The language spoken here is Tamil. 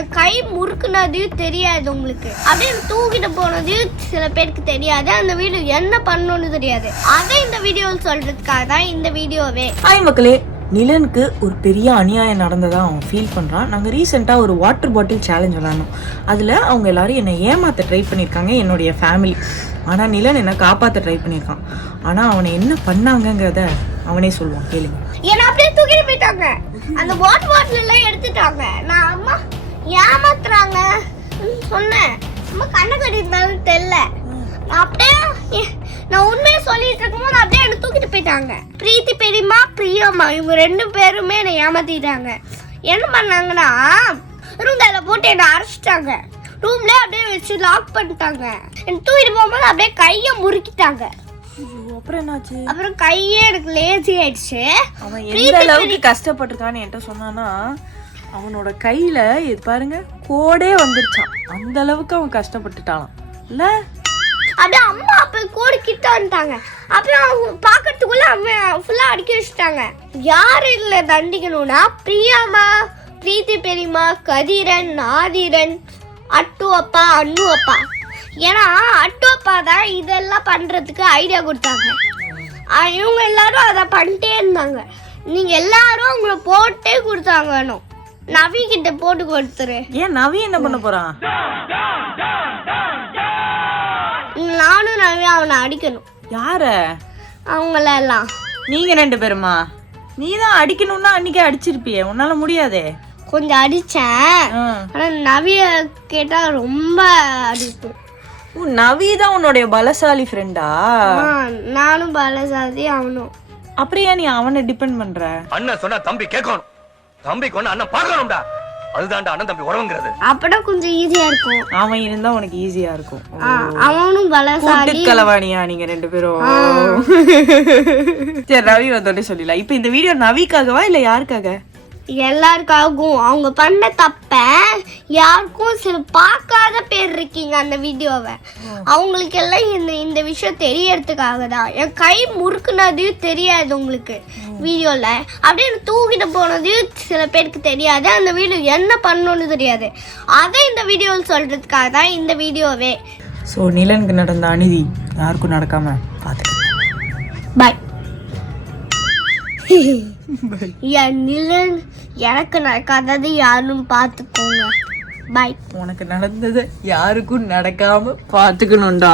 என் கை முறுக்குனது தெரியாது உங்களுக்கு. அப்படியே தூக்கிட்டு போனது சில பேருக்கு தெரியாது. அந்த வீடியோ என்ன பண்ணணும்னு தெரியாது. அதை இந்த வீடியோவில் சொல்றதுக்காக தான் இந்த வீடியோவே. ஹாய் மக்களே, நிலனுக்கு ஒரு பெரிய அநியாயம் நடந்ததாக அவன் ஃபீல் பண்ணுறான். நாங்கள் ரீசெண்டாக ஒரு வாட்டர் பாட்டில் சேலஞ்ச் விளாண்டோம். அதில் அவங்க எல்லாரும் என்னை ஏமாற்ற ட்ரை பண்ணியிருக்காங்க, என்னுடைய ஃபேமிலி. ஆனால் நிலன் என்னை காப்பாற்ற ட்ரை பண்ணியிருக்கான். ஆனால் அவனை என்ன பண்ணாங்கங்கிறத அவனே சொல்லுவான், கேளுங்க. ஏன்னா அப்படியே தூக்கிட்டு போயிட்டாங்க. அந்த வாட்டர் பாட்டில் எல்லாம் எடுத்துட்டாங்க. நான் அம்மா ஏமாத்துறாங்க சொன்னேன். அம்மா கண்ணை கட்டிருந்தாலும் தெரியல. அப்படியே நான் உண்மையை சொல்லிட்டு இருக்கும்போது அப்படியே என்ன தூக்கிட்டு போயிட்டாங்க. பிரீத்தி பெரியம்மா பிரியம்மா இவங்க 2 பேருமே என்னை ஏமாத்திட்டாங்க. என்ன பண்ணாங்கன்னா ரூம்ல போட்டு என்னை அரைச்சிட்டாங்க. ரூம்ல அப்படியே வச்சு லாக் பண்ணிட்டாங்க. என்ன தூக்கிட்டு போகும்போது அப்படியே கையை முறுக்கிட்டாங்க. அப்புறம் என்னாச்சு? அப்புறம் கையே எனக்கு லேசி ஆயிடுச்சு. அவன் எந்த அளவுக்கு கஷ்டப்பட்டிருக்கான்னு என்கிட்ட சொன்னானா, அவனோட கையில இது பாருங்க கோடே வந்துருச்சான். அந்த அளவுக்கு அவன் கஷ்டப்பட்டுட்டான் இல்ல. அப்படியே அம்மா அப்ப கோடு கிட்ட வந்துட்டாங்க. அப்புறம் பாக்கிறதுக்குள்ள அவன் ஃபுல்லா அடிக்க வச்சுட்டாங்க. யாரு இல்ல தண்டிக்கணும்னா பிரியாமா, பிரீத்தி பெரியம்மா, கதிரன், நாதிரன், அட்டு அப்பா, அண்ணு அப்பா. ஏன்னா அட்டு அப்பா தான் இதெல்லாம் பண்றதுக்கு ஐடியா கொடுத்தாங்க. இவங்க எல்லாரும் அதை பண்ணிட்டே இருந்தாங்க. நீங்க எல்லாரும் அவங்கள போட்டே கொடுத்தாங்க. நவி கிட்ட போட்டு கொடுத்துரு. ஏன் நவி என்ன பண்ண போறான்? நானும் நவி அவனை அடிக்கணும். யார? அவங்களெல்லாம். நீங்க 2 பேருமா? நீ தான் அடிக்கணும்னா அன்னைக்கே அடிச்சிருப்பியே, உன்னால முடியாதே. கொஞ்சம் அடிச்சேன். ஆனா நவிய கேட்டா ரொம்ப அடிப்பு. நவி தான் உன்னுடைய பலசாலி ஃப்ரெண்டா? நானும் பலசாலி அவனும். அப்படியே நீ அவனை டிபெண்ட் பண்ற? அண்ணன் சொன்னா தம்பி கேட்கணும், தம்பி கொண்டு அண்ணன் பார்க்கணும்டா. அதுதான்டா அண்ணன் தம்பி உறவுங்கிறது. அப்பதான் கொஞ்சம் ஈஸியா இருக்கும். அவன் இருந்தா உனக்கு ஈஸியா இருக்கும். அவனும் பலசாலி. கலவாணியா நீங்க 2 பேரும்? சரி, ரவி வந்தோடனே சொல்லிடலாம். இப்ப இந்த வீடியோ நவிக்காகவா இல்ல யாருக்காக? எல்லாருக்காகவும். அவங்க பண்ண தப்ப யாருக்கும் சில பார்க்காத பேர் இருக்கீங்க அந்த வீடியோவை, அவங்களுக்கு எல்லாம் இந்த விஷயம் தெரியறதுக்காக தான். என் கை முறுக்குனது தெரியாது உங்களுக்கு வீடியோல. அப்படியே தூக்கிட்டு போனது சில பேருக்கு தெரியாது. அந்த வீடியோ என்ன பண்ணணும்னு தெரியாது. அதை இந்த வீடியோவில் சொல்றதுக்காக தான் இந்த வீடியோவே. ஸோ நிலனுக்கு நடந்த அநீதி யாருக்கும் நடக்காம பார்த்துக்கோங்க. பாய். என் நிலன் எனக்கு நடக்காதது யாரும் பார்த்துக்கோங்க. பாய். உனக்கு நடந்தது யாருக்கும் நடக்காம பார்த்துக்கணும்டா.